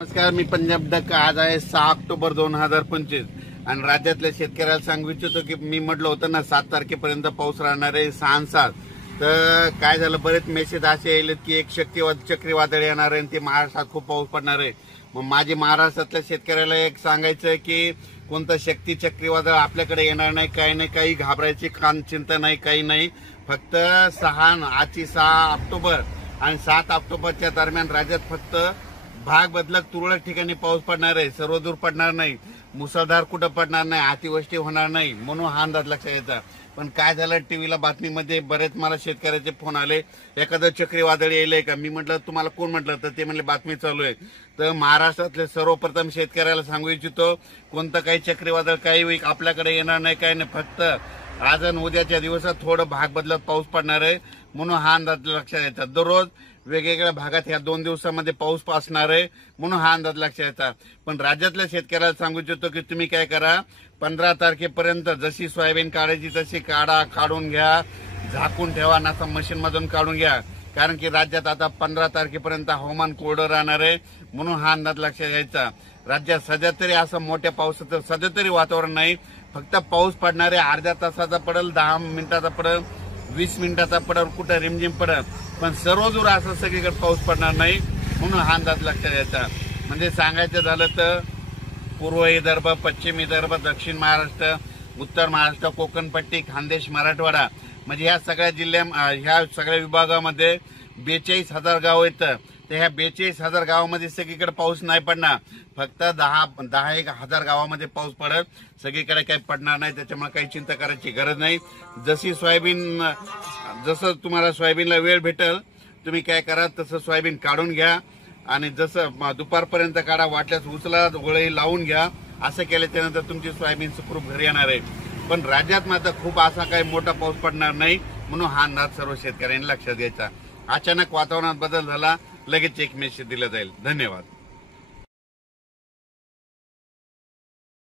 नमस्कार, मी पंजाब डक. आज आहे 6 ऑक्टोबर 2025 आणि राज्यातल्या शेतकऱ्याला सांगू इच्छितो की मी म्हटलं होतं ना 7 तारखेपर्यंत पाऊस राहणार आहे 6 आणि 7. तर काय झालं, बरेच मेसेज असे येईल की एक चक्रीवादळ येणार आहे आणि ते महाराष्ट्रात खूप पाऊस पडणार आहे. मग माझे महाराष्ट्रातल्या शेतकऱ्याला एक सांगायचं की कोणतं चक्रीवादळ आपल्याकडे येणार नाही, काही नाही, काही घाबरायची चिंता नाही, काही नाही. फक्त आजची 6 ऑक्टोबर आणि 7 ऑक्टोबरच्या दरम्यान राज्यात फक्त भाग बदलक तुरळक ठिकाणी पाऊस पडणार आहे. सर्वदूर पडणार नाही, मुसळधार कुठं पडणार नाही, अतिवृष्टी होणार नाही, म्हणून हा अंदाज लक्षात येता. पण काय झालं, टीव्हीला बातमीमध्ये बरेच मला शेतकऱ्याचे फोन आले, एखादं चक्रीवादळ येईल का. मी म्हटलं तुम्हाला कोण म्हटलं, तर ते म्हणले बातमी चालू आहे. तर महाराष्ट्रातले सर्वप्रथम शेतकऱ्याला सांगू इच्छितो, कोणतं काही चक्रीवादळ काही आपल्याकडे येणार नाही, काही नाही. फक्त आज आणि उद्याच्या दिवसात थोडं भाग बदलत पाऊस पडणार आहे, म्हणून हा अंदाज लक्षात येतात. दररोज वेगवेगळ्या भागात ह्या 2 दिवसामध्ये पाऊस असणार आहे, म्हणून हा अंदाज लक्षात येतात. पण राज्यातल्या शेतकऱ्याला सांगू इच्छितो की तुम्ही काय करा, 15 तारखेपर्यंत जशी सोयाबीन काढायची तशी काढून घ्या, झाकून ठेवा, नसा मशीन मधून काढून घ्या. कारण की राज्यात आता 15 तारखेपर्यंत हवामान कोरडं राहणार आहे, म्हणून हा अंदाज लक्षात यायचा. राज्यात सध्या तरी असं मोठ्या पावसाचं सध्या तरी वातावरण नाही. फक्त पाऊस पडणारे अर्ध्या तासाचा पडेल, 10 मिनिटाचा पडेल, 20 मिनिटाचा पडेल, कुठं रिमझिम पडेल, पण सर्वदूर असं सगळीकडे पाऊस पडणार नाही, म्हणून हा अंदाज लक्षात यायचा. म्हणजे सांगायचं झालं तर पूर्व विदर्भ, पश्चिम विदर्भ, दक्षिण महाराष्ट्र, उत्तर महाराष्ट्र, कोकणपट्टी, खानदेश, मराठवाडा, म्हणजे ह्या सगळ्या ह्या सगळ्या विभागामध्ये 42,000 गाव येतं. तर ह्या 42,000 गावामध्ये सगळीकडे पाऊस नाही पडणार. फक्त 10,000 गावामध्ये पाऊस पडेल, सगळीकडे काही पडणार नाही. त्याच्यामुळे काही चिंता करायची गरज नाही. जसं तुम्हाला सोयाबीनला वेळ भेटेल तुम्ही काय करा, तसं सोयाबीन काढून घ्या आणि जसं दुपारपर्यंत काढा, वाटल्यास उचला, गोळी लावून घ्या. असं केल्याच्या नंतर तुमची सोयाबीन सुखरूप घरी येणार आहे. पण राज्यात मात्र खूप असा काही मोठा पाऊस पडणार नाही, म्हणून हा अंदाज सर्व शेतकऱ्यांनी लक्षात घ्यायचा. अचानक वातावरणात बदल झाला, लगेच एक मेसेज दिला जाईल. धन्यवाद.